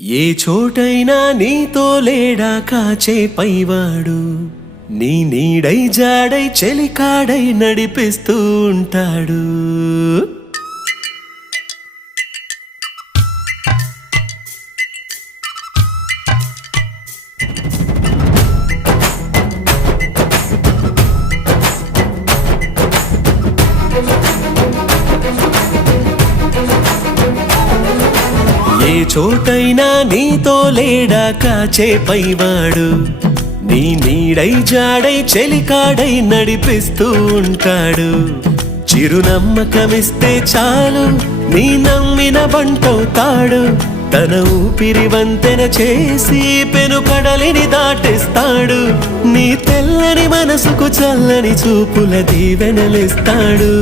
ఏ చోటైనా నీతో లేడా కాచే పైవాడు, నీ నీడై జాడై చెలికాడై నడిపిస్తూ ఉంటాడు. ఏ చోటైనా నీతో లేడా కాచే పైవాడు, నీ నీడై జాడై చెలికాడై నడిపిస్తూ ఉంటాడు. చిరునమ్మకమిస్తే చాలు నీ నమ్మిన బంటవుతాడు. తన ఊపిరి వంతెన చేసి పెను కడలిని దాటిస్తాడు. నీ తెల్లని మనసుకు చల్లని చూపుల దీవెనలిస్తాడు.